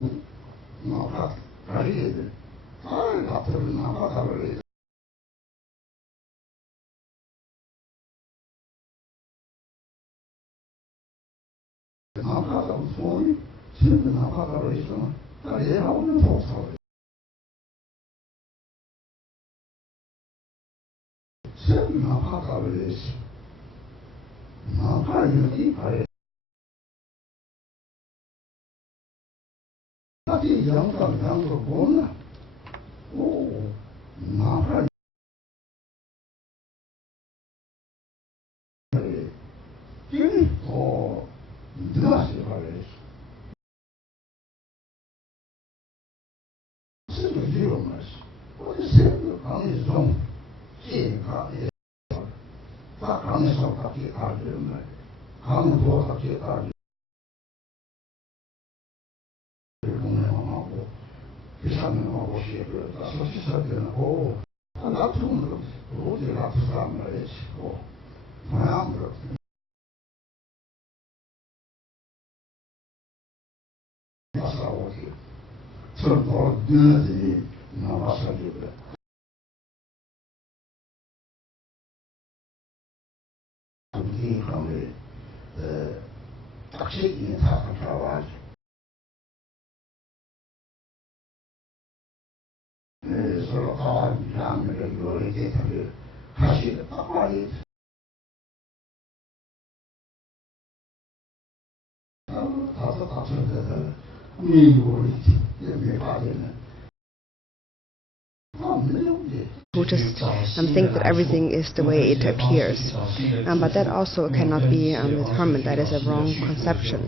나가 가리에 같은 나가다를 나가다 소위 지금 나가다를 있잖아. 다리에 하고는 도사를 지금 나가다를 있어. 나가는 이 가에 나디 양도 보나. 오 나가 누가 시발해?是理由嘛是，我的身子刚一中，健康也，他刚一说他给他人们，刚多他给他人，公园嘛我，第三年嘛我写个，他说第三年哦，他拿出那个，我就拿出他们来一起哦，同样的。서로 누나들이 나와서리고 우리 가면 딱시 다 들어와서 서로 다 양을 요리게 되고 하시는 딱말이 다섯 다쳐서 미국을 who just think that everything is the way it appears. But that also cannot be determined. That is a wrong conception.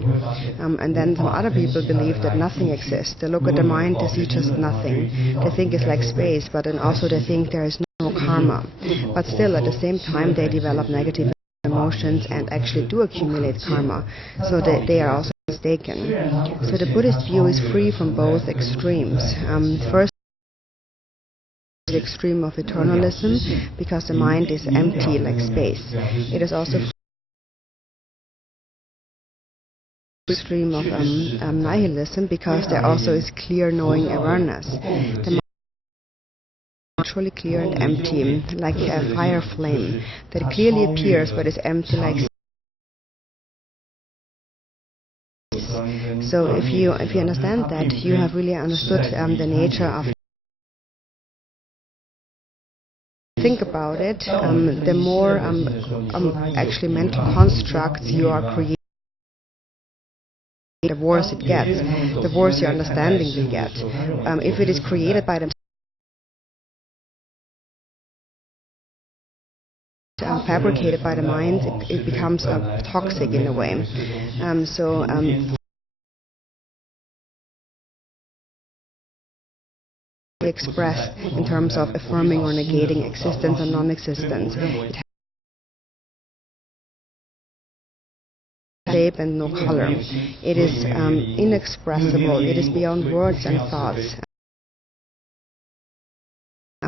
And then some other people believe that nothing exists. They look at the mind, they see just nothing. They think it's like space, but then also they think there is no karma. But still, at the same time, they develop negative emotions and actually do accumulate karma. So they are also mistaken. So the Buddhist view is free from both extremes. First, the extreme of eternalism, because the mind is empty like space. It is also the extreme of nihilism, because there also is clear knowing awareness. The mind is naturally clear and empty, like a fire flame that clearly appears but is empty like space. So if you understand that, you have really understood the nature of. Think about it, the more actually mental constructs you are creating, the worse it gets, the worse your understanding will get. If it is created by themselves, fabricated by the mind, it becomes toxic in a way. Expressed in terms of affirming or negating existence or non-existence. It has shape and no color. It is inexpressible. It is beyond words and thoughts.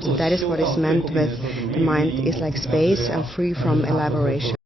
So that is what is meant with the mind is like space and free from elaboration.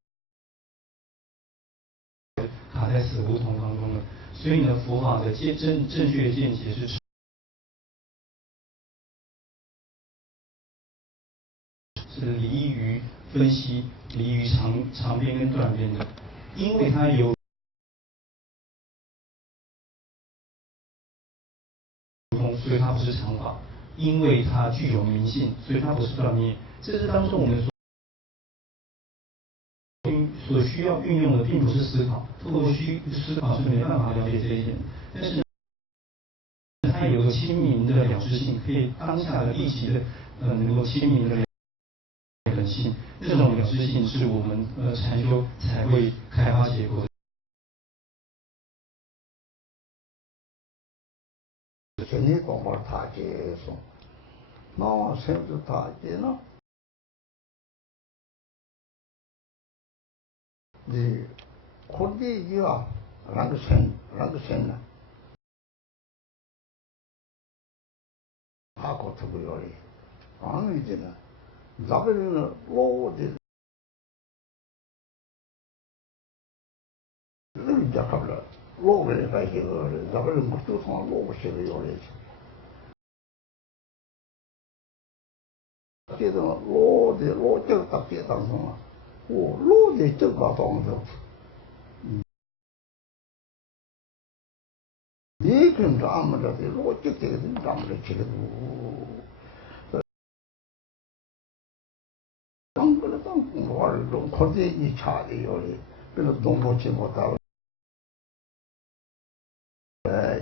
落个礼拜些个，那个人不都从落个些个要来去。这种落脚大街当中啊，落的这个当中，你跟咱们这的落脚这个咱们这这个都，当个了当我儿中国的一查的要的，比如东部情况到。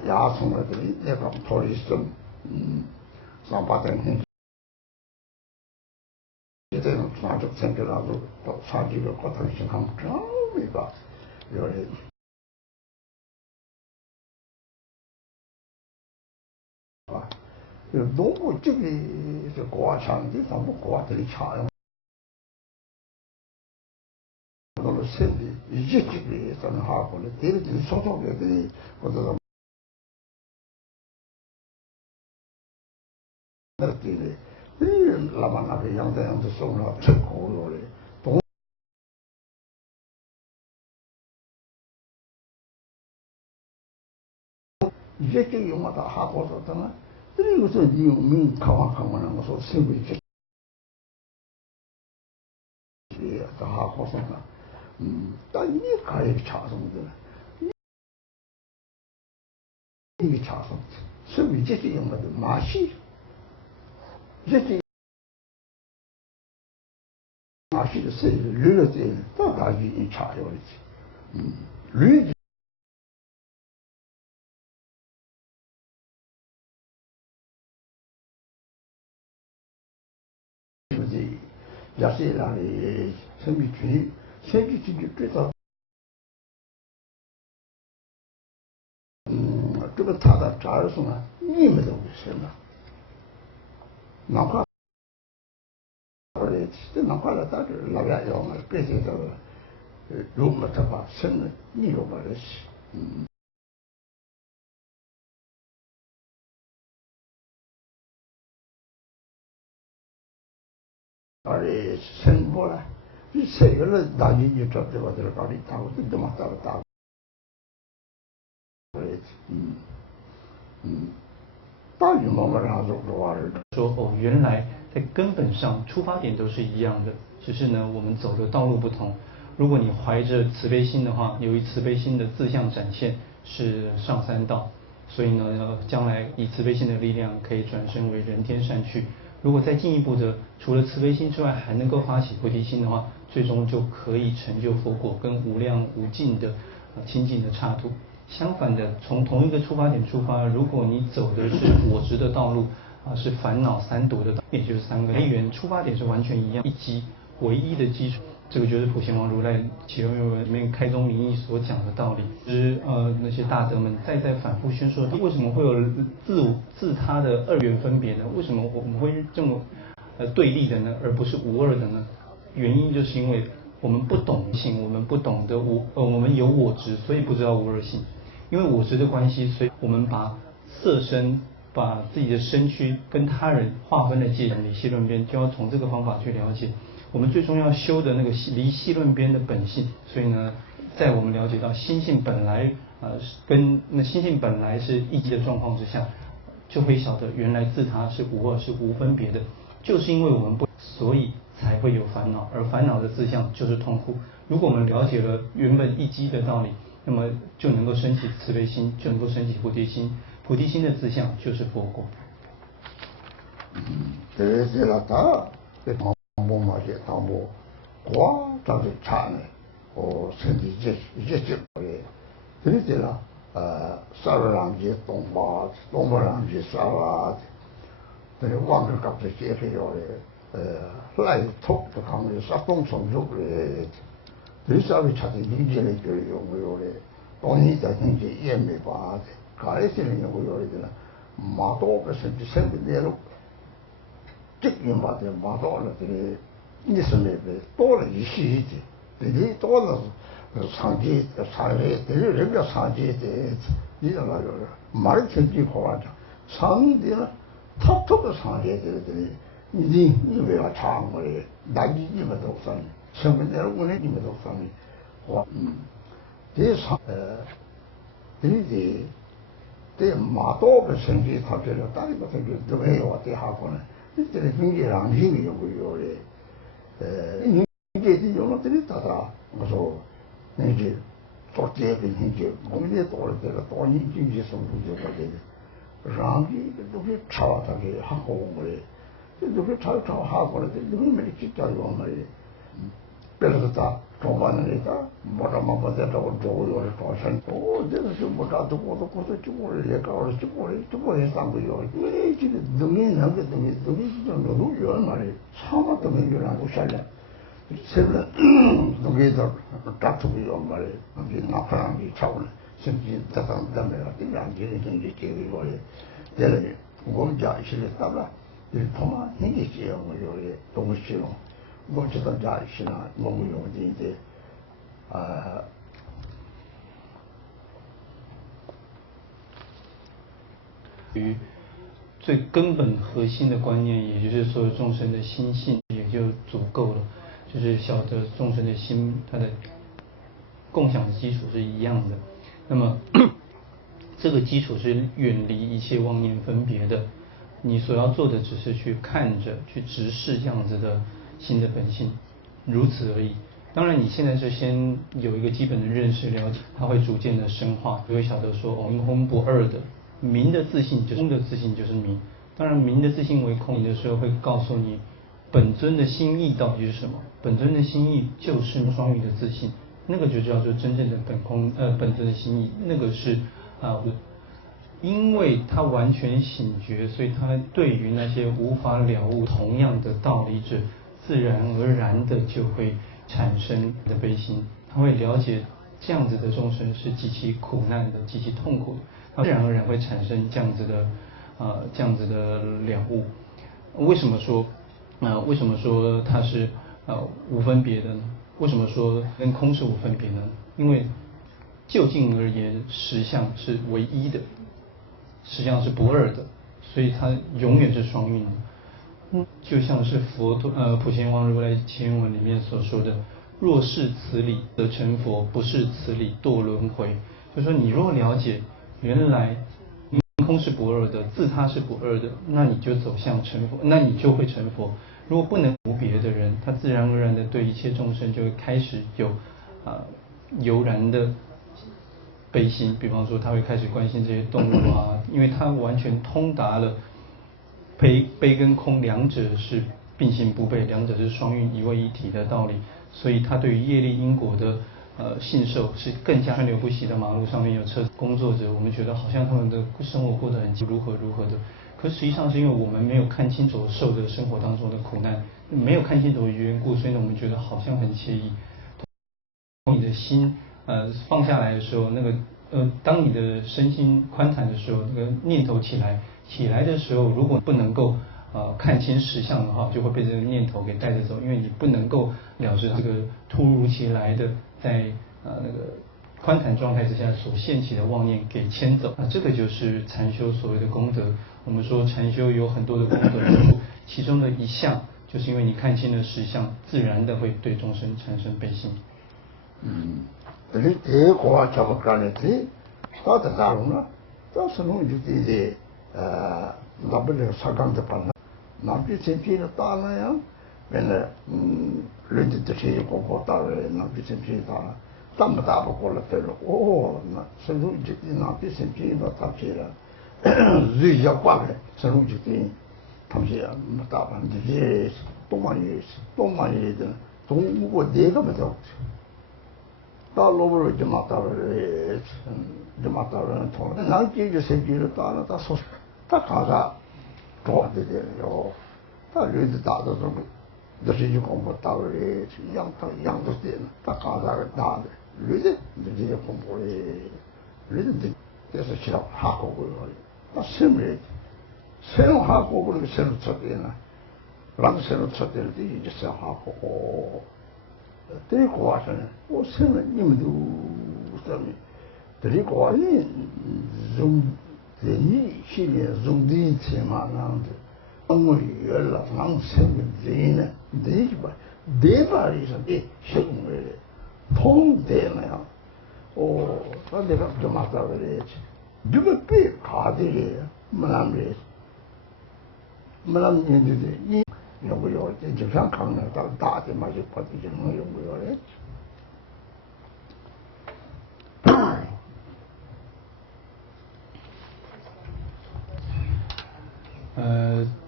牙虫了的那个脱离生，上八点钟，这种那就成个那种到差几个国头银行真没吧，有的，啊，有东部这个是国强的，咱们国这里强呀，到了省里一级的咱们哈过来，这里的少少的或者。那对的，那么那个样子送了成功了的，东一就用我到哈国说的嘛，这个是你用命看完那个说是为这，到哈国说的，但你可以查什么的，你查什么？是为这就用我的马戏，这就。马戏的是绿了的，到大就一查要的去，绿。也是让你生命群就知道，这个他的假如说啊，你们都不行了，哪怕这哪怕了，但是老远要嘛，别的这个，如果这把生了，你有把这些，而且生活了，你这个人大你就找这个这个道理，打我真他妈打，大羽毛嘛，然后就玩儿。说原来在根本上出发点都是一样的，只是呢我们走的道路不同。如果你怀着慈悲心的话，由于慈悲心的自相展现是上三道，所以呢将来以慈悲心的力量可以转生为人天善趣。如果再进一步的，除了慈悲心之外，还能够发起菩提心的话，最终就可以成就佛果跟无量无尽的清净的刹土。相反的，从同一个出发点出发，如果你走的是我执的道路是烦恼三毒的道路，也就是三个来源，出发点是完全一样，一基唯一的基础。这个就是普贤王如来启示文里面开宗明义所讲的道理。就是那些大德们再反复宣说，为什么会有自他的二元分别呢？为什么我们会这么对立的呢，而不是无二的呢？原因就是因为我们不懂性，我们不懂得我们有我执，所以不知道无二性。因为我执的关系，所以我们把色身、把自己的身躯跟他人划分的界限，离系论边，就要从这个方法去了解我们最终要修的那个离系论边的本性。所以呢，在我们了解到心性本来跟那心性本来是一体的状况之下，就会晓得原来自他是无二，是无分别的。就是因为我们不，所以才会有烦恼，而烦恼的自相就是痛苦。如果我们了解了原本一机的道理，那么就能够升起慈悲心，就能够升起菩提心。菩提心的自相就是佛果。这了他，这汤姆嘛，这汤姆，光长得差呢，身体一直的，这了沙罗浪杰东巴浪杰沙拉，这王个搞这些个要的，来托就讲的沙东从肉的。最少会查的理解的就是用我的，当然在经济也没办法的，搞一些人用我的了，马多个甚至身边的路，这边把的马多了这个，你是那个多了一些的，这里多了长期，这里人家长期的，你知道那个，马儿天地夸张，长的了，他个长期的这里，你为了长我的，那你们都算。身边的我呢，你们都方面，这场对马多的成绩，他觉得大一个成绩都没有对下过呢。你这个经济上心里有没有的？你这的用了这里大大，我说你这做这个经济，我们也多了这个多年经济收入就过这个，让你都是炒他的下过我的，这都是炒下过的，这都没得去教育我们的。别的啥，做饭的啥，没什么不在这个做有的做生，这个是没啥都我都就我的搞了，就我的3个月，因为这个东西那个东西这种都有嘛的，啥嘛都没有让我下来，现在东西都炸出去嘛的，你拿回来你炒了，甚至这没了，这两件东西这个月的，这个我们家一些大了，就是他妈那些我有的东西了。我知道家里是哪，我们用的于最根本核心的观念，也就是所有众生的心性，也就足够了。就是晓得众生的心，它的共享的基础是一样的。那么这个基础是远离一切妄念分别的。你所要做的只是去看着，去直视这样子的心的本性，如此而已。当然，你现在是先有一个基本的认识了解，它会逐渐的深化，就会晓得说，空不二的，明的自信就是空的自信就是明。当然，明的自信为空的时候，会告诉你本尊的心意到底是什么。本尊的心意就是双语的自信，那个就叫做真正的本尊的心意，那个是因为他完全醒觉，所以他对于那些无法了悟同样的道理者，自然而然的就会产生的悲心。他会了解这样子的众生是极其苦难的、极其痛苦的，他自然而然会产生这样子的了悟。为什么说它是无分别的呢？为什么说跟空是无分别呢？因为就近而言，实相是唯一的。实际上是不二的，所以它永远是双运的。就像是普贤王如来前文里面所说的，若是此理则成佛，不是此理堕轮回。就是说，你若了解原来空是不二的，自他是不二的，那你就走向成佛，那你就会成佛。如果不能无别的人，他自然而然的对一切众生就会开始有油然的悲心，比方说他会开始关心这些动物啊，因为他完全通达了悲跟空两者是并行不悖，两者是双运一位一体的道理，所以他对于业力因果的信受是更加川流不息的。马路上面有车工作者，我们觉得好像他们的生活过得很如何的，可实际上是因为我们没有看清楚受的生活当中的苦难，没有看清楚的缘故，所以呢我们觉得好像很惬意。你的心放下来的时候，那个当你的身心宽坦的时候，那个念头起来的时候，如果不能够看清实相的话，就会被这个念头给带着走，因为你不能够了知这个突如其来的在那个宽坦状态之下所现起的妄念给牵走。这个就是禅修所谓的功德。我们说禅修有很多的功德，其中的一项就是因为你看清了实相，自然的会对众生产生悲心。这个话怎么干的？到的大龙了，到时候就那不是上岗的班了，那比前批的大了呀。原来人家这些广告大了，那比前批大了，大不大不过了，对了，那时候就那比前批的大批了，人家挂的，时候就给他们些没大班，这些东方也的，中国这个没到。到罗布就马到了，通了。那几个谁记得到了？他说，他看啥，做的哟，他日子打的什么，就是一公布到了，养的点，他看啥个打的，日子公布的，日子这是知道哈国过的，他什么人？谁能哈国过的谁能出的呢？让谁能出的，这就是哈国。这个话是，我承认你们都说明，这个话你用在你心里用的起码那样子，我越了，俺承认人呢，这吧，这把里头的行为，通得那样， 내가 좀 아까 그랬지. 누구비 가들이 뭐라면 얘네들이 이 연구요 이제 상 강을 다들 맞이 받으시는 거 연구요.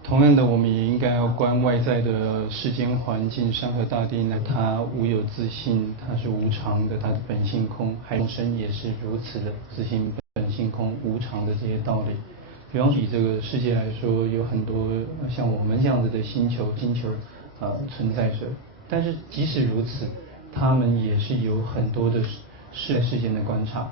同样的，我们也应该要观外在的世间环境，山河大地呢，它无有自性，它是无常的，它的本性空，海众生也是如此的，自性本性空，无常的这些道理。比方说以这个世界来说，有很多像我们这样子的星球存在着，但是即使如此，他们也是有很多的世间的观察。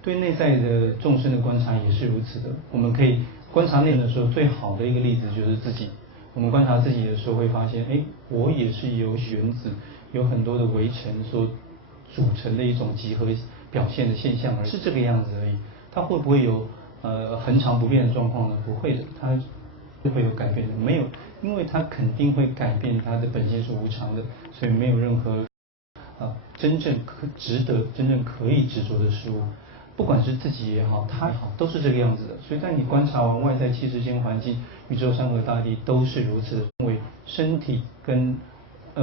对内在的众生的观察也是如此的。我们可以观察内人的时候，最好的一个例子就是自己。我们观察自己的时候，会发现，我也是由原子，有很多的微尘所组成的一种集合表现的现象，而是这个样子而已。它会不会有恒常不变的状况呢？不会的，它是会有改变的。没有，因为它肯定会改变，它的本性是无常的，所以没有任何真正可以执着的事物。不管是自己也好，他也好，都是这个样子的。所以在你观察完外在七世间环境、宇宙山河大地都是如此的，因为身体跟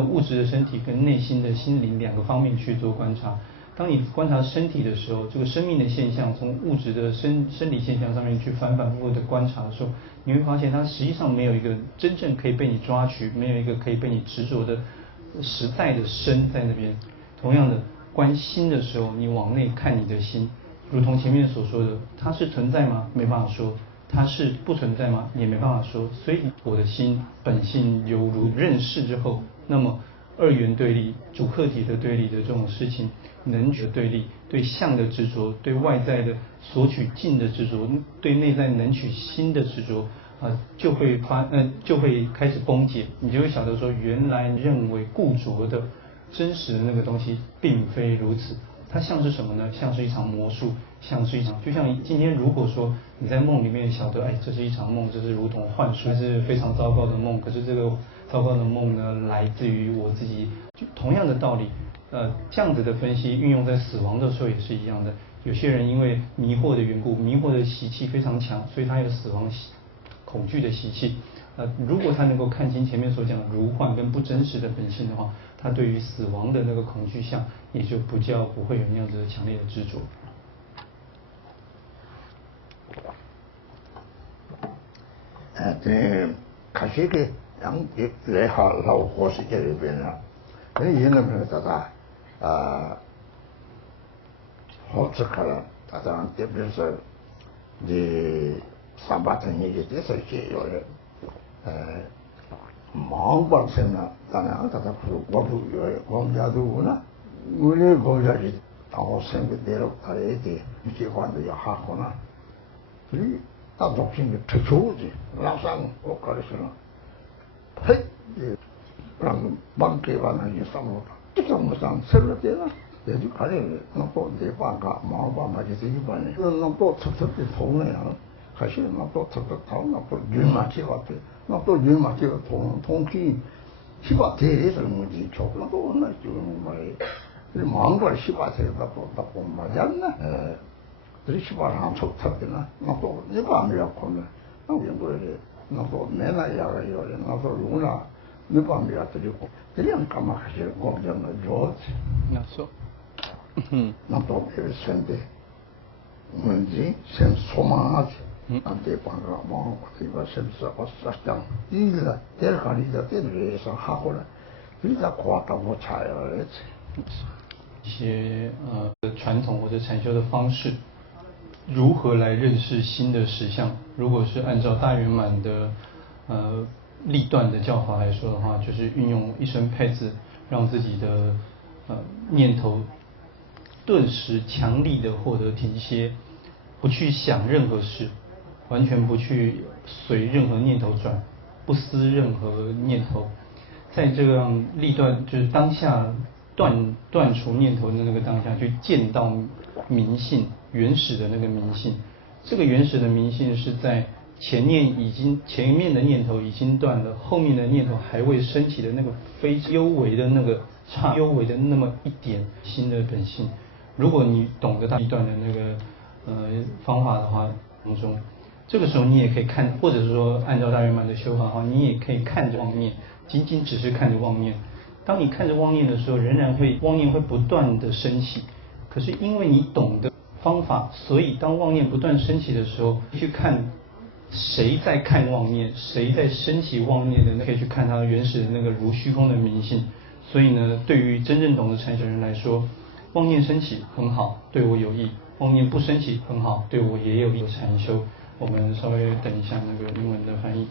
物质的身体跟内心的心灵两个方面去做观察。当你观察身体的时候，这个生命的现象从物质的生理现象上面去反复的观察的时候，你会发现它实际上没有一个真正可以被你抓取，没有一个可以被你执着的实在的身在那边。同样的，观心的时候，你往内看你的心。如同前面所说的，它是存在吗？没办法说。它是不存在吗？也没办法说。所以我的心本性犹如认识之后，那么二元对立、主客体的对立的这种事情，能取的对立、对相的执着、对外在的索取境的执着、对内在能取心的执着，就会开始崩解。你就会晓得说，原来认为固着的真实的那个东西，并非如此。它像是什么呢？像是一场魔术，像是一场，就像今天如果说你在梦里面晓得，这是一场梦，这是如同幻术，是非常糟糕的梦。可是这个糟糕的梦呢，来自于我自己。同样的道理，这样子的分析运用在死亡的时候也是一样的。有些人因为迷惑的缘故，迷惑的习气非常强，所以他有死亡恐惧的习气。如果他能够看清前面所讲的如幻跟不真实的本性的话，他对于死亡的那个恐惧相也就不会有那样子的强烈的执着。这可惜的，让来好老活世界里边了，人那边好吃开了，这边是这3-8天也这些有人，忙不成了，当然我们家都呢，我家里当我生个爹了，他一点结婚都要哈好呢，所以大众性的特殊的，老三我搞的是了，嘿，让帮给完了就上路了，这个我上吃了点了。也就可能能多这半个忙嘛就是一般人，能多出的头那样，还是能多出的头，能多云嘛去吧的，能多云嘛去通去，去吧这里是问题，错那多那就买，这忙过去吧这那多嘛人呢，这去吧上出的呢，能多一般没有可能，那英国人能多没那样的有人，能多用了，一般没有这就这样干嘛还是我们讲的弱智。那说。那到别人身的问题，先说嘛去，那这帮个忙，这个是不是我是讲，第一个，第二个，你在这里上好好了，你在夸大我菜了一些传统或者禅修的方式，如何来认识新的实相？如果是按照大圆满的立断的教法来说的话，就是运用一声拍子，让自己的念头顿时强力的获得停歇，不去想任何事，完全不去随任何念头转，不思任何念头，在这个立断就是当下断除念头的那个当下，去见到明性原始的那个明性。这个原始的明性是在前面的念头已经断了，后面的念头还未升起的那个非幽微的那个幽微的那么一点新的本性，如果你懂得一段的那个方法的话当中，这个时候你也可以看，或者是说按照大圆满的修法的话，你也可以看着妄念，仅仅只是看着妄念。当你看着妄念的时候，仍然妄念会不断的升起。可是因为你懂得方法，所以当妄念不断升起的时候，去看谁在看妄念，谁在升起妄念的，可以去看它原始的那个如虚空的明性。所以呢，对于真正懂得禅修人来说，妄念升起很好，对我有益；妄念不升起很好，对我也有益。禅修，我们稍微等一下那个英文的翻译。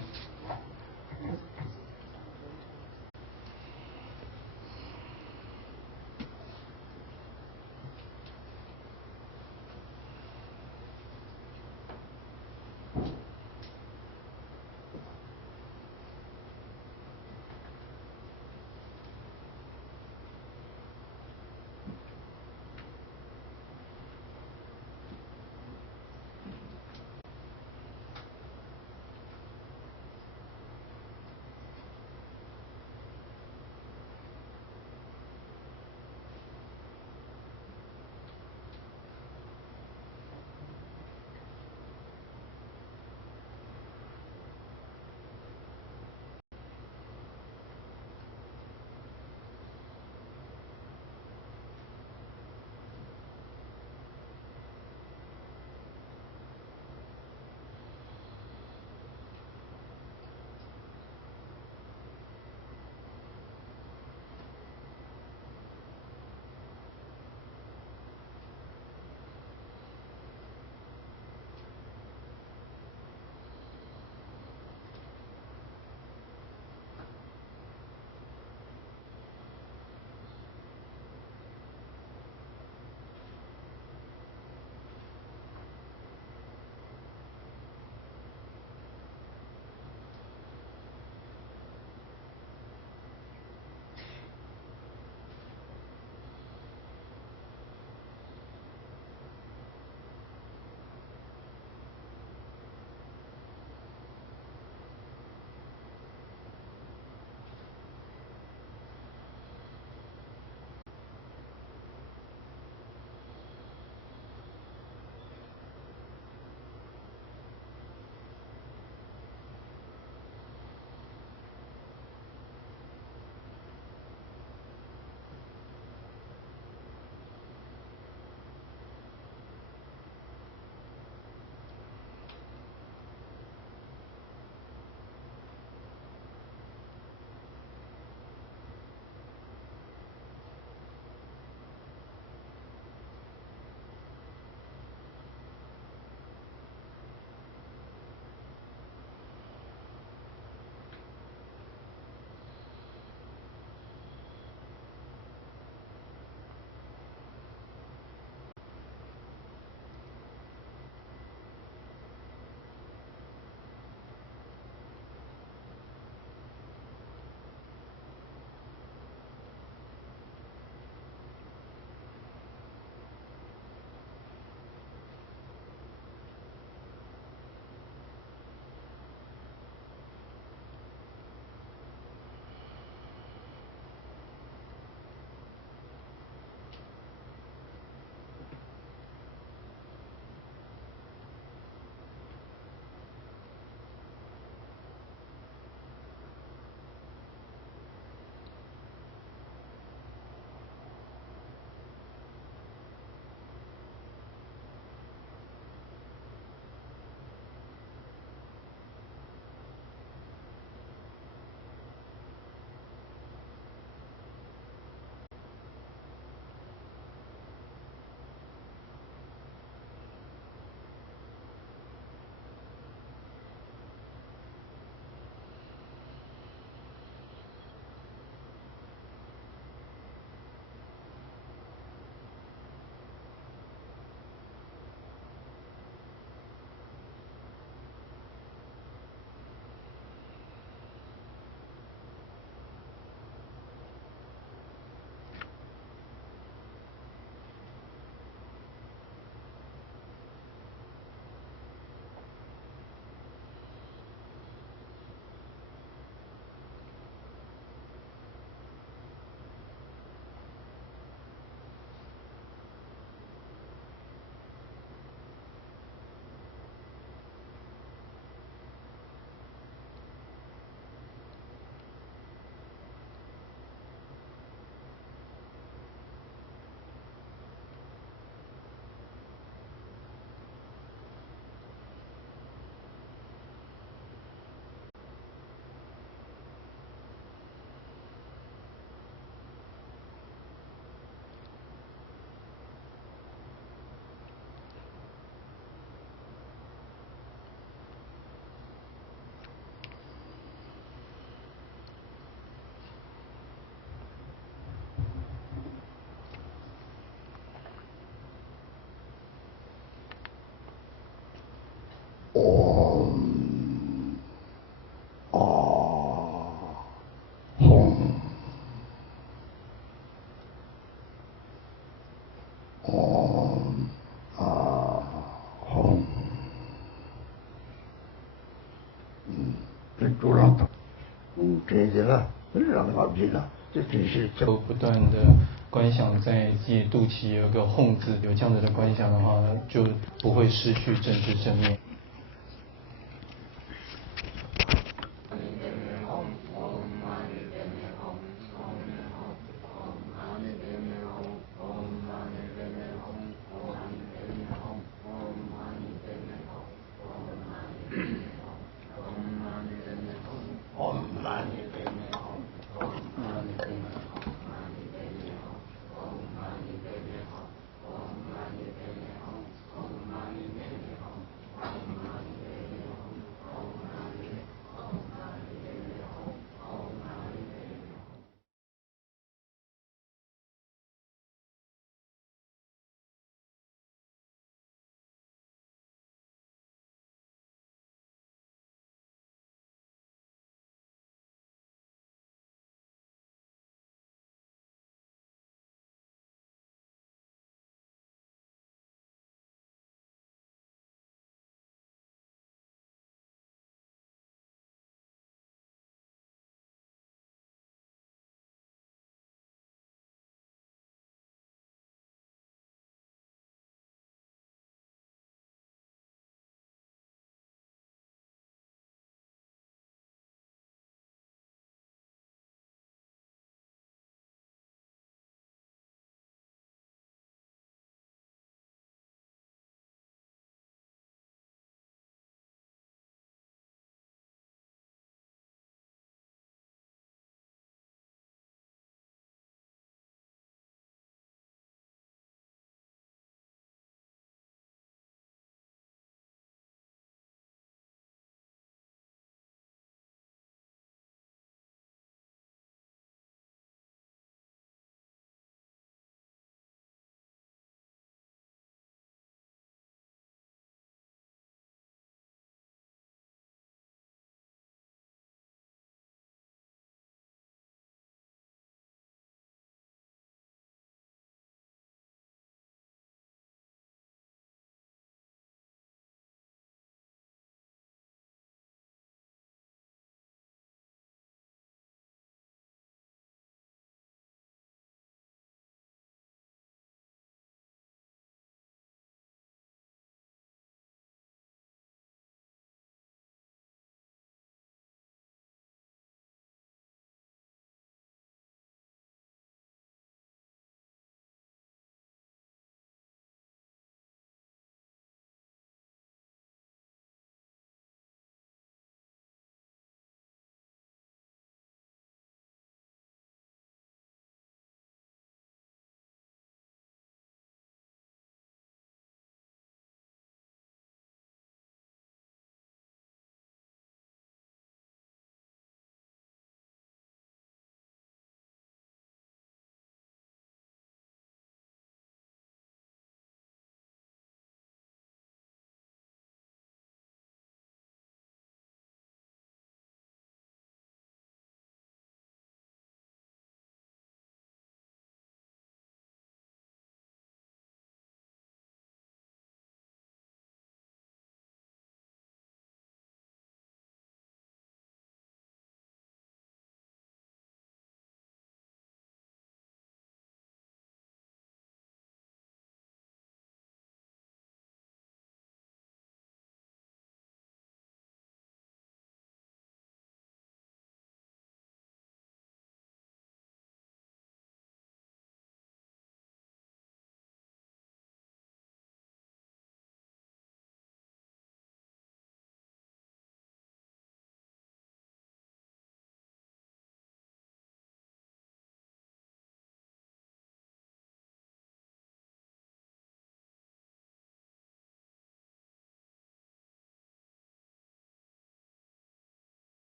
都不断的观想在自己肚脐有个吽字，有这样子的观想的话呢，就不会失去正知正念。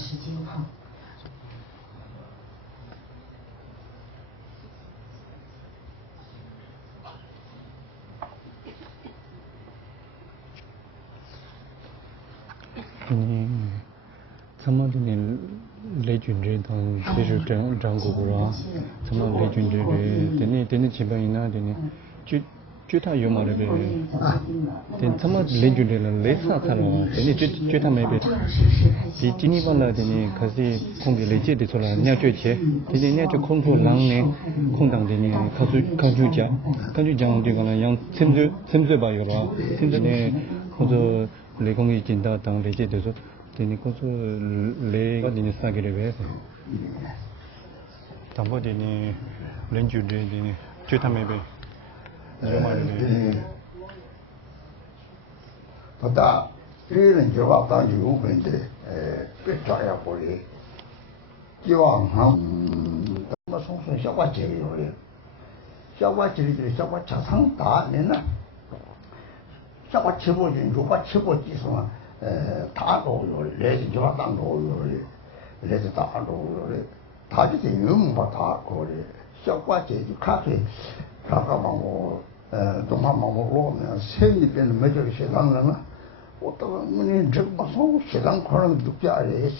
时间哈。怎么的呢？雷军这当这是张国国啊，怎么雷军这的基本上的呢？就他有嘛的呗，怎么雷军这了雷啥了啊？就他没呗。今年完了的呢，可是空的雷接的出来，你要赚钱，你要就空出狼呢，空当的呢，看就讲这个呢，让深水吧有了，深水呢，或者雷公已经到当雷接的说。你告诉雷，你啥给的呗？当不的你，人就的就他没呗，就嘛的。不但别人就话当有问的，别抓呀过来，就往上，怎么从小瓜节有的，小瓜节的小瓜家常大人呢，小瓜吃不进，如果吃不进什么。大路有的，来就把当路有的，来就大路有的，他就是有没把大过的，小瓜姐就看看，刚刚把我，东方把我落呢，山里边的没这个学堂人了，我到我呢这个马上学堂可能都家里，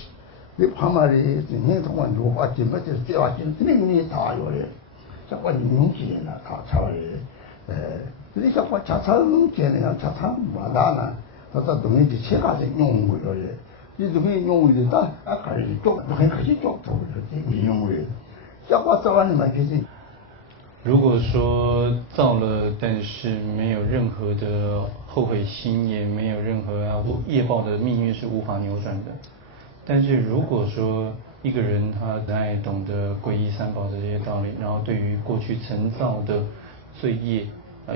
你旁边的今天他们如果进没就是第二进，那个大有的，小瓜牛气呢，他超的，这小瓜家常见的家常不大呢。他东西就切开是用过了的，你东西用过的，但还是做，很可惜做不了的，没用过的。小瓜造完的嘛，就是。如果说造了，但是没有任何的后悔心，也没有任何业报的命运是无法扭转的。但是如果说一个人他在懂得皈依三宝的这些道理，然后对于过去曾造的罪业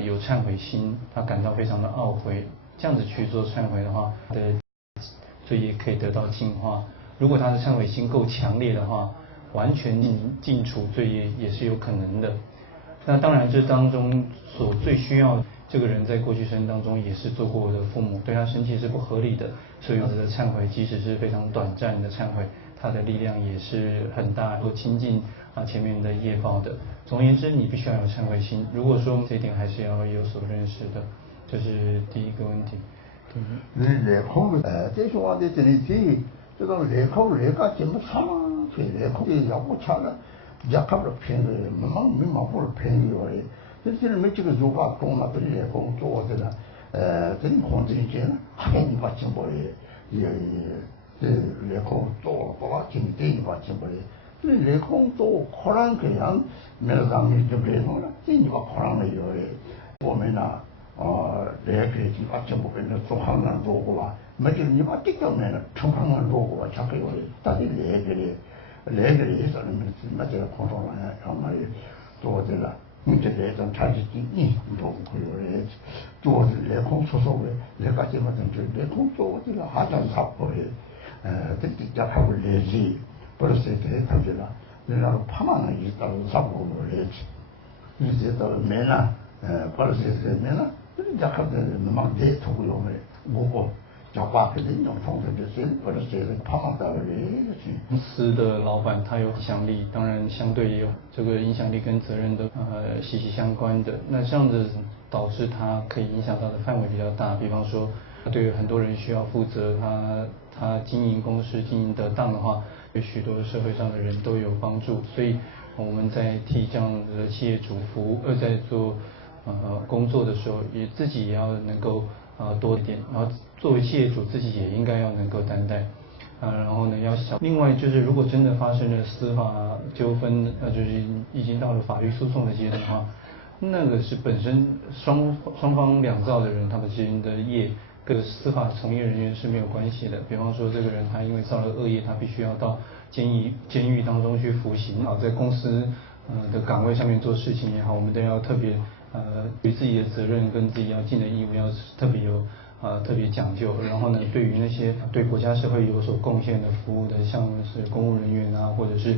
有忏悔心，他感到非常的懊悔。这样子去做忏悔的话，的罪业可以得到净化。如果他的忏悔心够强烈的话，完全净除罪业也是有可能的。那当然，这当中所最需要这个人在过去生当中也是做过我的父母，对他生气是不合理的，所以我的忏悔即使是非常短暂的忏悔，它的力量也是很大，都亲近前面的业报的。总而言之，你必须要有忏悔心。如果说这一点还是要有所认识的。这是第一个问题。来考这句话的这里这个来考来个怎么差嘛？所以来考的要不差了，也考了便宜，没不了便宜了。这里没这个如果懂了，这里来工作的了，这里黄金钱，还你把钱包里也来考做，把钱你把钱包里。这来工作可能这样，没有让你就别弄了，这你把可能没有的，我们呢。来给你把全部给那做行人做过吧，没就你把这个面了，成行人做过吧，才给我的，但是来给也是没这个空手人，然后嘛做的了，你这来种产业经营做不可以的，做的来空出手的，来个这么东西，来空做的了，还真差不多的，这家还会来些，不是谁他就了，人家怕嘛呢，一到差不多来去，你这到没呢？不是谁没了，人家可能那么来投用的，我叫瓜给人用通的这些，不是谁怕嘛到来去。公司的老板他有影响力，当然相对也有这个影响力跟责任的息息相关的。那这样子导致他可以影响到的范围比较大，比方说对于很多人需要负责，他经营公司经营得当的话，对许多社会上的人都有帮助。所以我们在替这样的企业主服务，在做。工作的时候，自己也要能够多一点，然后作为企业主自己也应该要能够担待，然后呢要想，另外就是如果真的发生了司法纠纷，就是已经到了法律诉讼的阶段的话，那个是本身双方两造的人他们之间的业跟司法从业人员是没有关系的。比方说这个人他因为造了恶业，他必须要到监狱当中去服刑，在公司的岗位上面做事情也好，我们都要特别。对自己的责任跟自己要尽的义务要特别讲究。然后呢，对于那些对国家社会有所贡献的服务的，像是公务人员或者是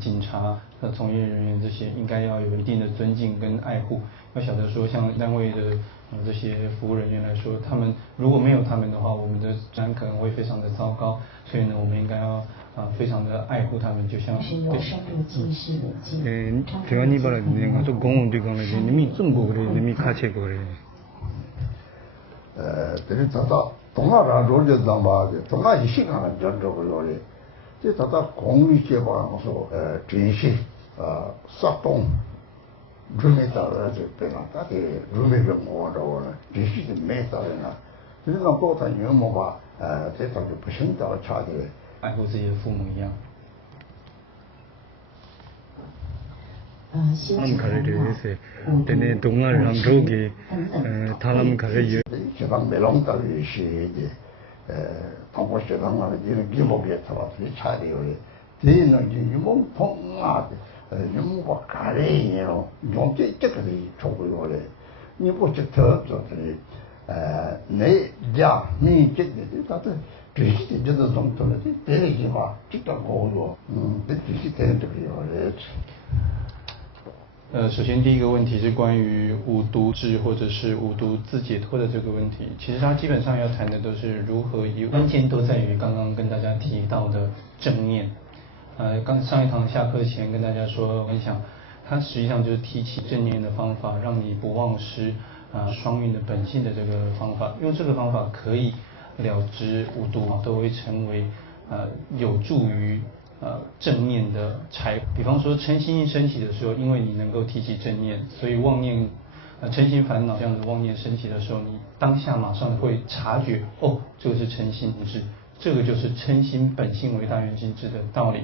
警察从业人员这些，应该要有一定的尊敬跟爱护。要晓得说，像单位的这些服务人员来说，他们如果没有他们的话，我们的治安可能会非常的糟糕。所以呢，我们应该要非常的爱护他们，就像대안이 바라 내가 또 공원 되거나 님이 좀 그래 님이 같이 그래. 그래서 다다 동아라 로제다 봐. 동아 시간은 전적으로这他到公益节吧，说这些活动准备到了这边了，他的准备任务着呢，这些是没到的呢。这种高谈任务吧，这他就不行到差的。爱护自己的父母一样。사람 가르쳐서 때네 동아를 함족이 사람 가르쳐 제가 메롱다리 시에 통과시장은 이런 기목에 들어서 차리요. 대는 이제 유목 통화 유목과 가래요. 용제 쪽들이 좋고요. 니보지 더더들이 내자 미직들이 다들 비슷히 저도 좀 돌지 되지 마. 직접 고요. 비슷히 되는 적이요. 首先第一个问题是关于五毒治或者是五毒自解脱的这个问题。其实它基本上要谈的都是如何关键都在于刚刚跟大家提到的正念。刚上一堂下课前跟大家说分享，它实际上就是提起正念的方法，让你不忘失双运的本性的这个方法。用这个方法可以了知五毒，都会成为有助于正念的柴。比方说嗔心一升起的时候，因为你能够提起正念，所以妄念嗔心烦恼这样的妄念升起的时候，你当下马上会察觉，哦，这个是嗔心智，这个就是嗔心本性为大圆心智的道理。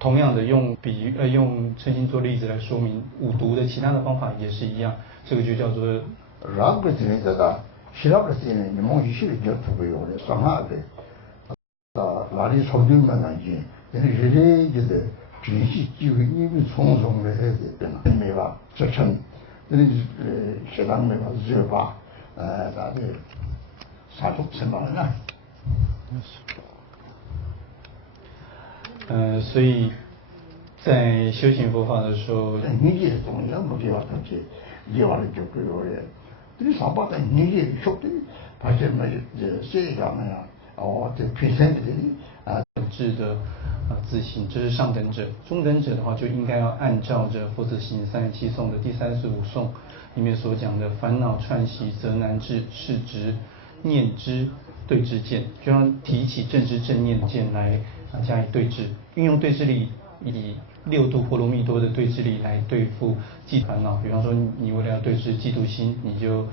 同样的用嗔心做例子来说明五毒的其他的方法也是一样，这个就叫做让个这个싫어 그랬더니 몸이 싫어져 두고요. 상하게 말이 소중만 하지. 이제 진시 지휘님이 송송을 해야 되나. 매가 저천 이 시간 매가 저봐 다들 사족 생각나. 所以在修行佛法的时候，你동양무게와같이이해를 줬고요. 이 사바다 니게 쇼트 발전을 이제 세가면这presenter들이智的自信，这是上等者。中等者的话，就应该要按照着佛子行37颂的第35颂里面所讲的烦恼串习则难治，是执念知对治见，就让提起正知正念见来加以对治，运用对治力，以六度波罗蜜多的对治力来对付嫉烦恼。比方说，你为了要对治嫉妒心，你就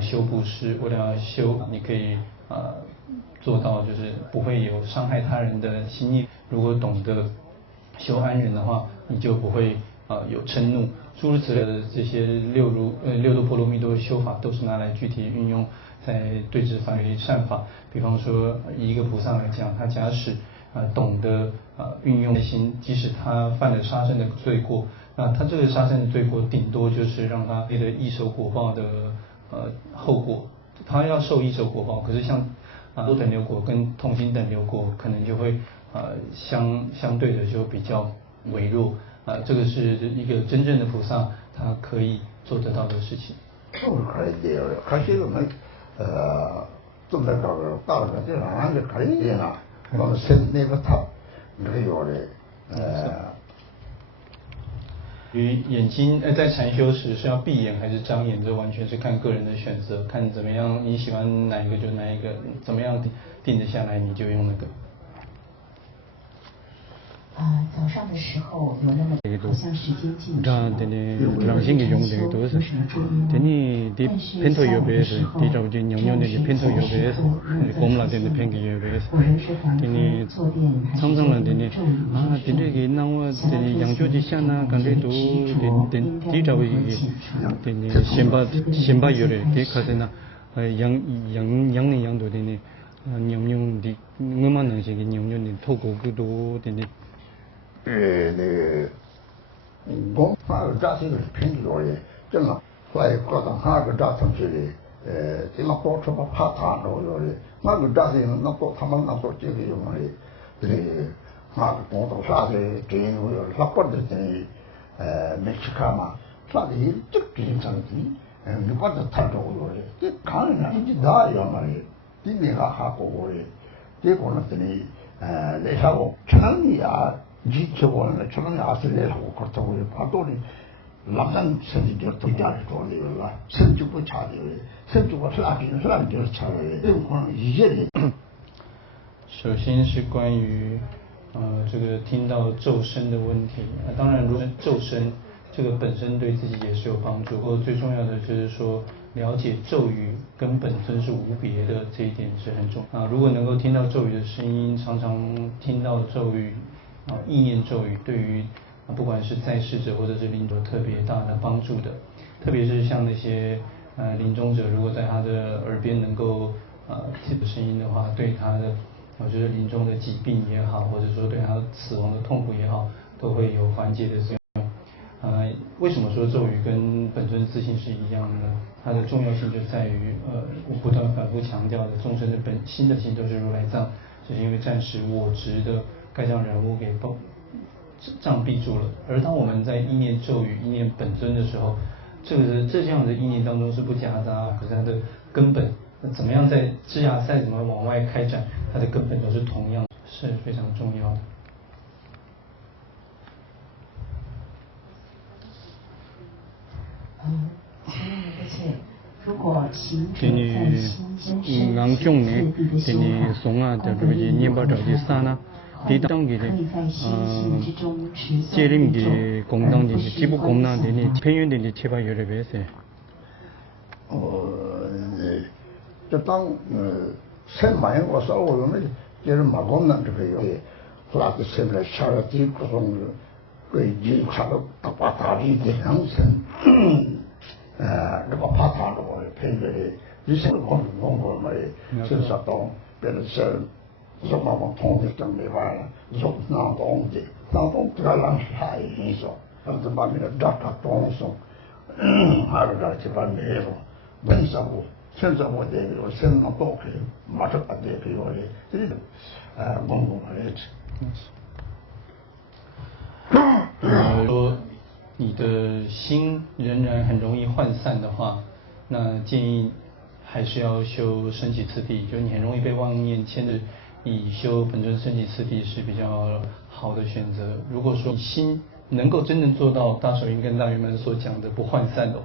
修布施；为了要修，你可以做到就是不会有伤害他人的心念。如果懂得修安忍的话，你就不会有嗔怒。诸如此类的这些六度波罗蜜多的修法，都是拿来具体运用在对治法律善法。比方说，以一个菩萨来讲，他假使懂得运用内心，即使他犯了杀生的罪过，那他这个杀生的罪过顶多就是让他背的一手果报的后果，他要受一手果报。可是像多等流果跟同心等流果，可能就会相对的就比较微弱。这个是一个真正的菩萨他可以做得到的事情。可以的，可是我们做那个到了这哪里可以呢？我们身那个他没有的于眼睛在禅修时是要闭眼还是张眼，这完全是看个人的选择，看怎么样你喜欢哪一个就哪一个，怎么样定得下来你就用那个。早上的时候有那么好像时间静止，랑신기 용되게 도서 되니 디 펜토 요베에서 디자우지 냥냥데 펜토 요베에서 곰라데 펜기 요베에서 되니 상상은 되니 디르기 나와 되니 양조지 샤나 간데도 디자우지 되니 심바 요레 데카세나 양양내 양도 되니 냥냥디 응만 능식이 냥냥디 토고구도 되니公那个扎是平时的，这么来搞到那个扎上去的，这么搞出把怕他了的，那个扎是那搞他们那搞这个用的，那个搞到啥的，这样有啥不的这没去看嘛，啥的这个平常的，你把它探着过来，这看人一大样嘛的，今年还过过的，结果呢，这里那啥个，前两年啊，以前我呢，前两年还是那啥个搞做的，把多的，老干甚至就回家里做的了，甚至不查的，甚至我拉平就是查的，这可能一些的。首先是关于这个听到咒声的问题，当然如果咒声这个本身对自己也是有帮助，不过最重要的就是说了解咒语跟本尊是无别的，这一点是很重要。如果能够听到咒语的声音，常常听到咒语意念咒语，对于不管是在世者或者是临终特别大的帮助的，特别是像那些临终者，如果在他的耳边能够听到声音的话，对他的就是临终的疾病也好，或者说对他死亡的痛苦也好，都会有缓解的作用。为什么说咒语跟本尊自信是一样的？它的重要性就在于我不断反复强调的，众生的心的心都是如来藏，只是因为暂时我执的盖障染污给障蔽住了。而当我们在意念咒语、意念本尊的时候，这样的意念当中是不夹杂，可是它的根本怎么样在枝芽再怎么往外开展，它的根本都是同样，是非常重要的。如果行者在心间深此次第的修法，而得以念佛传法，可以在心之中持诵念咒，而不是观想它。就当先买我稍微用的，就是马功能这个有，拉的现在下了几个钟，给你看到大力的两层。那个爬塔路的偏的，以前我嘛的，就是当别人说，说我通的真没完了，说那东的，那东这个人还很少，他们把那个大东送，还有这把那个，为什么？现在我这个现在都可以，马上把这个我的，这个公共的。说你的心仍然很容易涣散的话，那建议还是要修升起次第，就你很容易被妄念牵着，以修本尊升起次第是比较好的选择。如果说你心能够真正做到大手印跟大圆满所讲的不涣散的，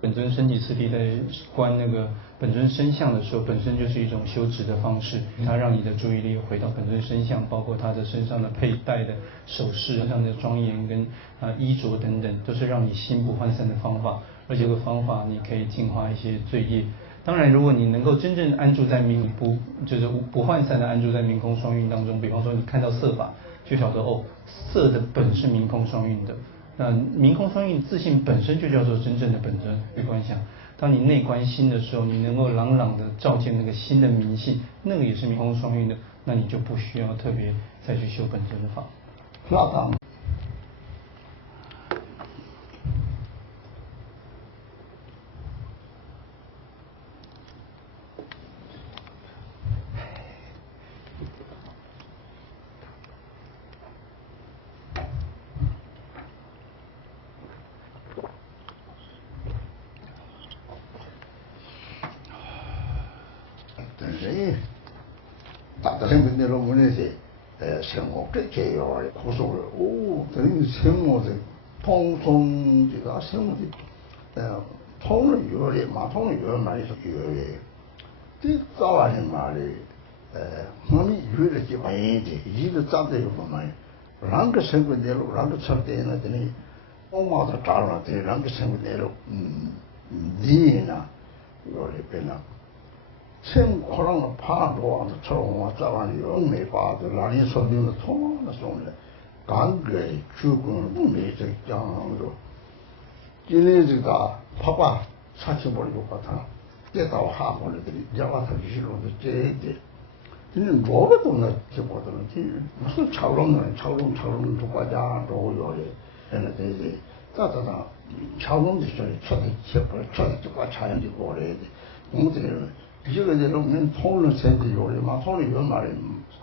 本尊升起次第在观那个本尊身相的时候，本身就是一种修持的方式，它让你的注意力回到本尊身相，包括他的身上的佩戴的首饰、身上的庄严跟衣着等等，都是让你心不涣散的方法。而这个方法你可以净化一些罪业。当然，如果你能够真正安住在就是不涣散的安住在明空双运当中，比方说你看到色法，就晓得色的本是明空双运的。那明空双运自性本身就叫做真正的本尊与观想。当你内观心的时候，你能够朗朗的照见那个心的明性，那个也是明空双运的，那你就不需要特别再去修本尊法。那种我那些生活给这样的，我说等于生活的通从这个生活的通了以后的嘛，通了以后嘛是以后的，这早晚嘛的我们以后的这玩意的，以后长得有什么？啷个生活的路，啷个吃的那的呢？我妈的长了的，啷个生活的路，你呢？有的变了。sem korang pado and chong zawan yong me pa de la ni so din to na so le gang ge chu gun me je jang ro ji le ji da pa pa cha chi bo yo pa ta de da ha bo le de ya wa ta ji lo de je de ni ro ge dong na ji bo de ji su chao long zu gua jia ro yo le na de de da chao long de shi che de che bo che de gua cha yan de bo le de gong de这个这种人讨论身体有的嘛，讨论有嘛的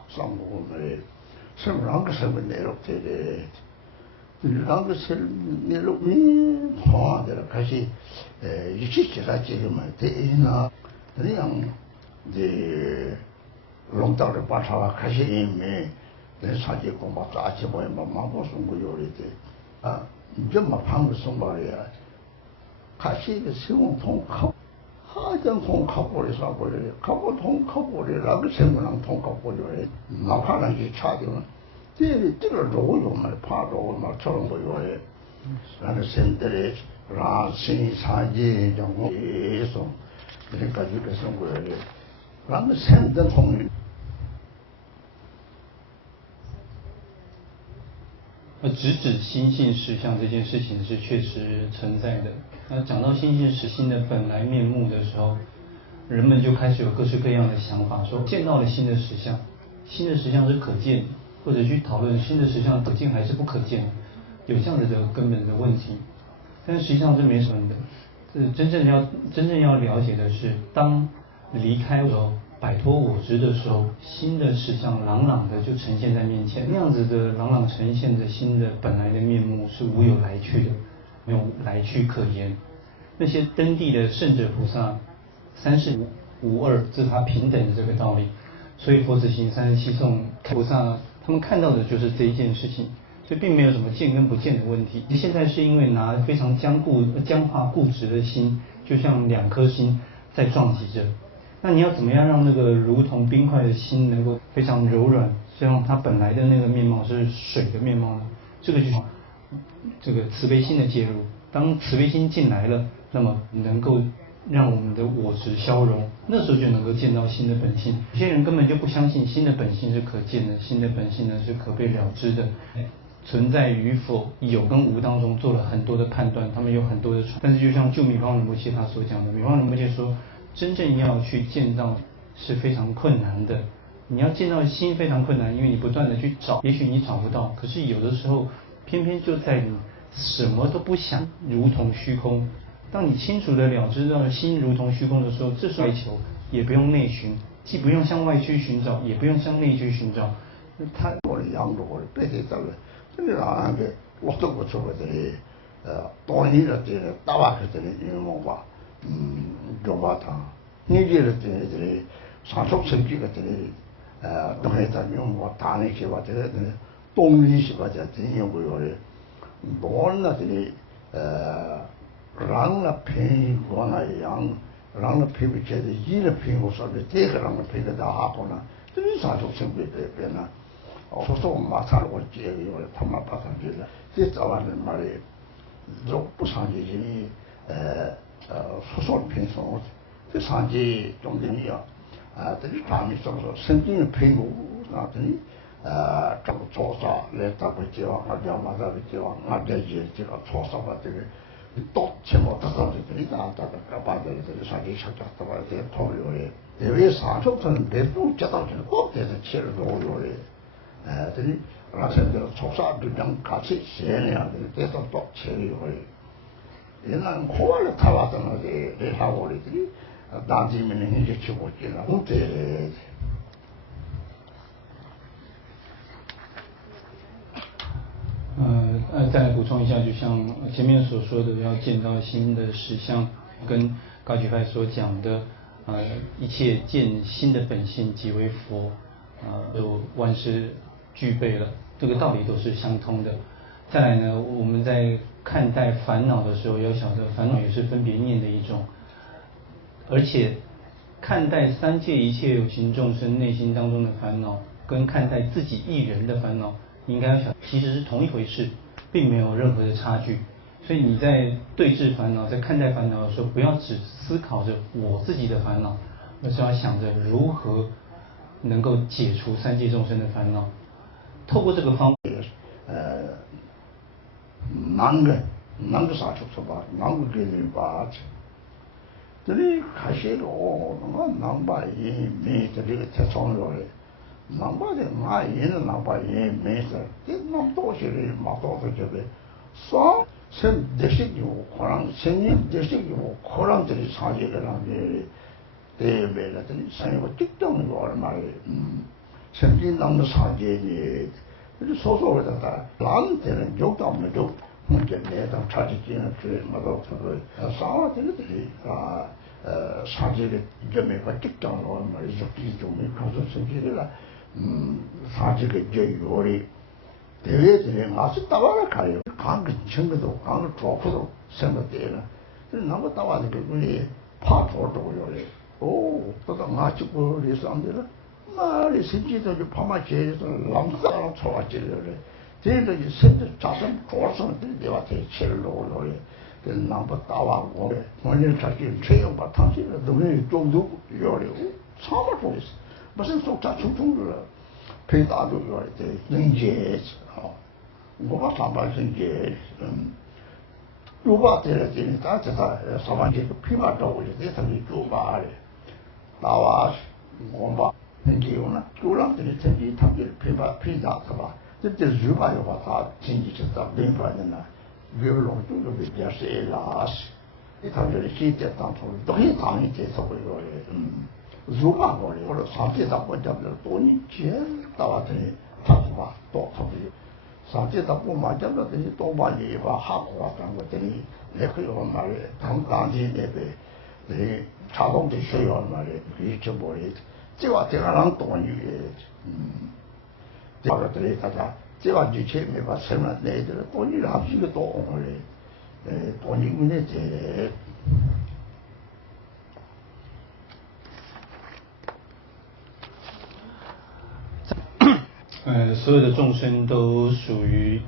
上过嘛的，什么啷个什么内容这个，让个是那路面好的开始一起起来这个嘛，这那这样的龙道的把它开始因为那啥子公把杂七八嘛马不送过有的啊，你这么胖的送过来呀，开始的希望通考。하장 통카보리서 보리 카보 통카보리 라고 생각한 통카보리 나파는 이 차들은这个肉有嘛怕肉嘛처럼 보여요 라는 sen들이 라 신사지 정도 예서 그러니까 이렇게 선 거예요 라는 sen들 통일直指心性实相这件事情是确实存在的。那讲到心性实心的本来面目的时候，人们就开始有各式各样的想法，说见到了新的实相，新的实相是可见，或者去讨论新的实相可见还是不可见，有这样子的根本的问题。但是实际上这没什么的，真正要了解的是，当离开我摆脱我执的时候，新的实相朗朗的就呈现在面前，那样子的朗朗呈现着新的本来的面目是无有来去的，没有来去可言。那些登地的圣者菩萨，三世无二，这是他平等的这个道理。所以佛子行37颂菩萨他们看到的就是这一件事情，所以并没有什么见跟不见的问题。现在是因为拿非常僵化固执的心，就像两颗心在撞击着。那你要怎么样让那个如同冰块的心能够非常柔软，像它本来的那个面貌是水的面貌呢？这个就是这个慈悲心的介入。当慈悲心进来了，那么能够让我们的我执消融，那时候就能够见到新的本性。有些人根本就不相信新的本性是可见的，新的本性呢是可被了知的。存在与否、有跟无当中做了很多的判断，他们有很多的，但是就像就米方仁波切他所讲的，米方仁波切说，真正要去见到是非常困难的。你要见到心非常困难，因为你不断的去找，也许你找不到，可是有的时候偏偏就在你什么都不想，如同虚空。当你清楚的了知到心如同虚空的时候，这时候外求也不用内寻，既不用向外去寻找，也不用向内去寻找。他我的养着我的别的这个，这个那个我都不错的，当年的这个大瓦克的因为吧，就把它，你这个这上述成绩的这个，都还在用我大那些吧这个动力是吧这真用过的，多那这个让了便宜过那样，让了便宜觉得一了便宜说的这个让了便宜的哈过呢，这是上述成绩的呢。说马上我接了，他妈把上去了。这早晚的妈的，如果不上去，你说的平松，这上去重点一样这里他们说神经的评估这里这个搓沙来这个地方，叫嘛这个地方，这个搓沙把这个到全部到这里把这个上去上这把这投入的，因为上头从内部接到这个国家的切入投入的。这里那现在从啥就讲같이闲聊的，这种多切入的，人家后来他话什么的，来下我的这里，当地民人就去过去了，我这。再来补充一下，就像前面所说的，要见到新的实相，跟高举派所讲的，一切见新的本性即为佛，都万事具备了，这个道理都是相通的。再来呢，我们在看待烦恼的时候，要晓得烦恼也是分别念的一种，而且看待三界一切有情众生内心当中的烦恼，跟看待自己一人的烦恼，你应该要晓得其实是同一回事，并没有任何的差距。所以你在对治烦恼，在看待烦恼的时候，不要只思考着我自己的烦恼，而是要想着如何能够解除三界众生的烦恼。透过这个方法，难个啥说吧，难个给你吧。这里开始了，我难把也没这里太重要了，难把的俺也难把也没事，这难多些的嘛多的这个，说sem desigi可能sem desigi可能这里差距的那个，对了，这里生活极端的话嘛，甚至那么差距的。 그래서 소소하다. 나한테는 욕도 없는 욕. 문제 내가 찾지기는 그 뭐도 그 싸워들이 사실을 점에 받겠다고 말이죠. 기존에 가서 생기라 사실을 이제 요리 대회들에 가서 따와라 가요. 강그 친구도 강을 좋고도 생각되나. 그래서 나무 따와는 그분이 파도도 요리. 오, 또다 마치고 리산들 말이 생기도 파마 제에서 람사랑 좋아지려래. 제가 이제 세트 자선 고선들 내가 제 제일로 올래. 그 남부 따와고 원래 자기 최영 바탕시를 너무 좀도 요리고 참아 보이스. 무슨 속자 충충을 배다도 요리 때 이제 뭐가 담발생게 요바 때려지니 다다 사만지 피마도 이제 대상이 요바래. 나와 뭔가 행기요나 교람들이 전기 탐기를 피자서 봐.这如果要把它经济制造明白的呢，越隆重的比较是拉实，你看这里现在当初都很常一接受过的，如果我的上街道国家的多年前到啊这里，他是吧多出去，上街道不嘛，叫做这些多把也把哈国干过这里，也可以我们的他们当地那边这查东的需要嘛的，可以去摸的，这话这个人多年这个对大家，这话之前没把承认那的，多年还是个多的，多年的这。所有的众生都属于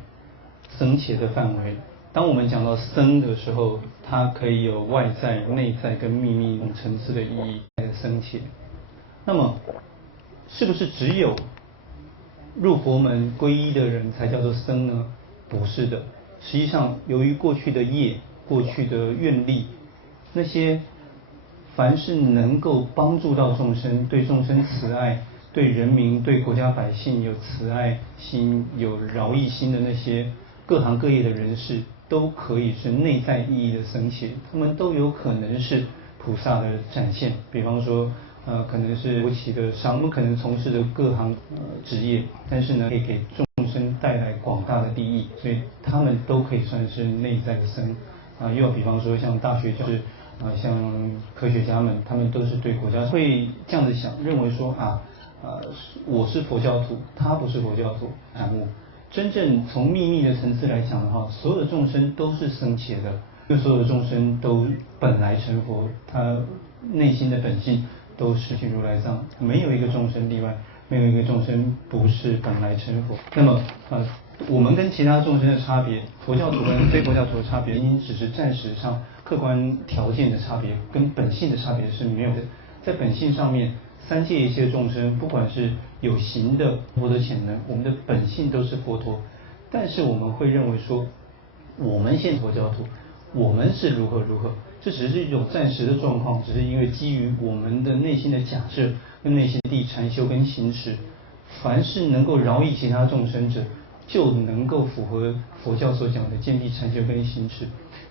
僧伽的范围。当我们讲到僧的时候，它可以有外在、内在跟秘密层次的意义。僧伽，那么是不是只有入佛门皈依的人才叫做僧呢？不是的。实际上，由于过去的业、过去的愿力，那些凡是能够帮助到众生、对众生慈爱、对人民、对国家百姓有慈爱心、有饶益心的那些各行各业的人士，都可以是内在意义的僧伽，他们都有可能是菩萨的展现。比方说，可能是国企的商，我们可能从事的各行职业，但是呢，可以给众生带来广大的利益，所以他们都可以算是内在的僧。又比方说像大学教师，像科学家们，他们都是对国家会这样子想，认为说我是佛教徒，他不是佛教徒，感悟。真正从秘密的层次来讲的话，所有的众生都是僧伽的，因为所有的众生都本来成佛，他内心的本性都是如来藏，没有一个众生例外，没有一个众生不是本来成佛。那么我们跟其他众生的差别，佛教徒跟非佛教徒的差别，仅仅只是暂时上客观条件的差别，跟本性的差别是没有的。在本性上面，三界一切众生，不管是有形的佛的潜能，我们的本性都是佛陀。但是我们会认为说，我们现佛教徒，我们是如何如何，这只是一种暂时的状况，只是因为基于我们的内心的假设跟内心地禅修跟行持，凡是能够饶益其他众生者，就能够符合佛教所讲的见地禅修跟行持。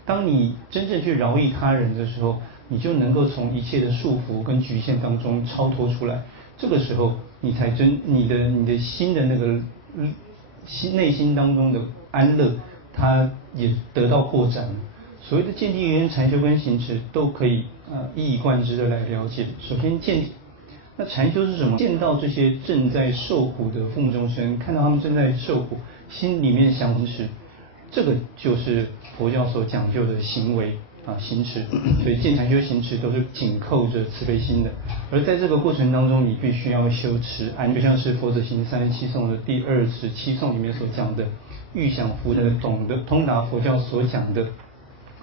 当你真正去饶益他人的时候，你就能够从一切的束缚跟局限当中超脱出来。这个时候，你才你的心的那个内心当中的安乐，它也得到扩展。所谓的见地跟禅修跟行持都可以一以贯之的来了解。首先那禅修是什么？见到这些正在受苦的父母众生，看到他们正在受苦，心里面想行持，这个就是佛教所讲究的行为行持。所以见禅修行持都是紧扣着慈悲心的。而在这个过程当中，你必须要修持安，就像是佛子行37颂的第27颂里面所讲的，欲想福的懂得通达佛教所讲的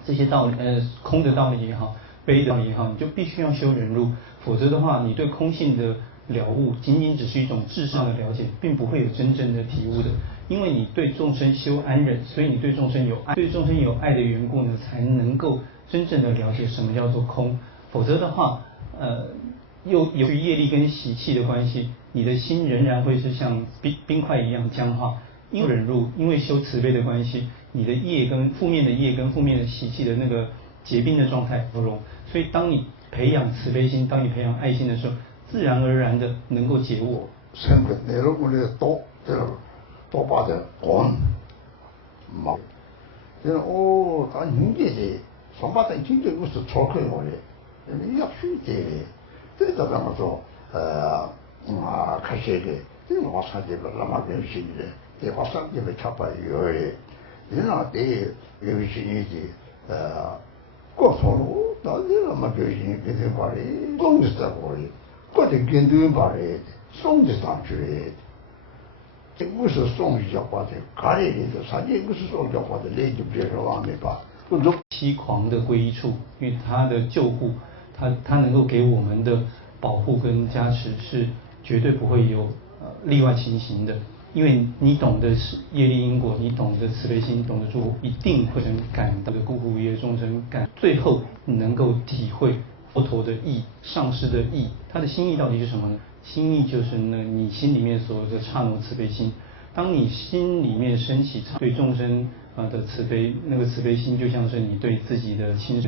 这些道理，空的道理也好，悲的道理也好，你就必须要修忍辱，否则的话，你对空性的了悟仅仅只是一种智上的了解，并不会有真正的体悟的。因为你对众生修安忍，所以你对众生有爱，对众生有爱的缘故呢，才能够真正的了解什么叫做空。否则的话，又由于业力跟习气的关系，你的心仍然会是像冰块一样僵化。因为忍辱，因为修慈悲的关系，你的业跟负面的业跟负面的习气的那个结冰的状态不容。所以当你培养慈悲心，当你培养爱心的时候，自然而然的能够解我。多把的滚嘛，这他人家的上把的经济不是错开我的，你要虚的，这个怎么说？开些的，这个我参加了那么多些的，这我上就被插把有的，人家的有些的过错路，到底那么多些给他把的送的在过的，或者跟着把的送的上去的。这不是送小花的，咖喱的，啥也不是送小花的，那就别说完了吧。欺狂的归处，因为他的救护，他能够给我们的保护跟加持是绝对不会有例外情形的。因为你懂得是业力因果，你懂得慈悲心，懂得祝福，一定会能感到的孤苦无业众生感，最后你能够体会佛陀的意，上师的意，他的心意到底是什么呢？心意就是你心里面所有的刹那慈悲心。当你心里面升起对众生的慈悲，那个慈悲心就像是你对自己的亲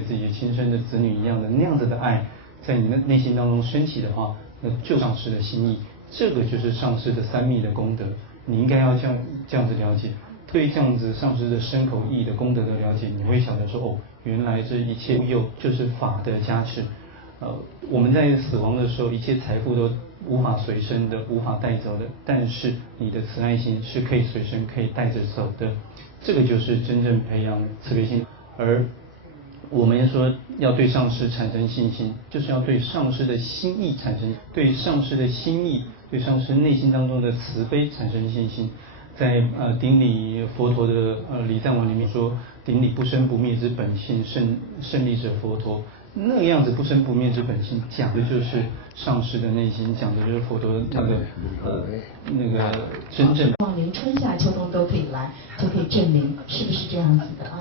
生的子女一样的那样子的爱，在你的内心当中升起的话，那就上师的心意，这个就是上师的三密的功德。你应该要这样子了解，对这样子上师的身口意的功德的了解，你会晓得说哦，原来这一切有就是法的加持。我们在死亡的时候，一切财富都无法随身的，无法带走的，但是你的慈爱心是可以随身可以带着走的，这个就是真正培养慈悲心。而我们说要对上师产生信心，就是要对上师的心意产生，对上师的心意，对上师内心当中的慈悲产生信心。在顶礼佛陀的礼赞文里面说，顶礼不生不灭之本性，胜利者佛陀。那个样子不生不灭之本性，讲的就是上师的内心，讲的就是佛陀那个真正。连春夏秋冬都可以来，就可以证明是不是这样子的啊？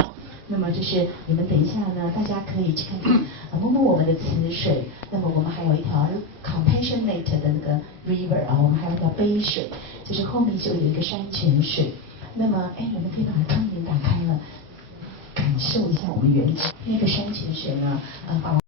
那么就是你们等一下呢，大家可以去看看摸摸我们的慈水。那么我们还有一条 compassionate 的那个 river 啊，我们还有一条悲水，就是后面就有一个山泉水。那么我们可以把窗帘打开了，感受一下我们原那个山泉水呢，把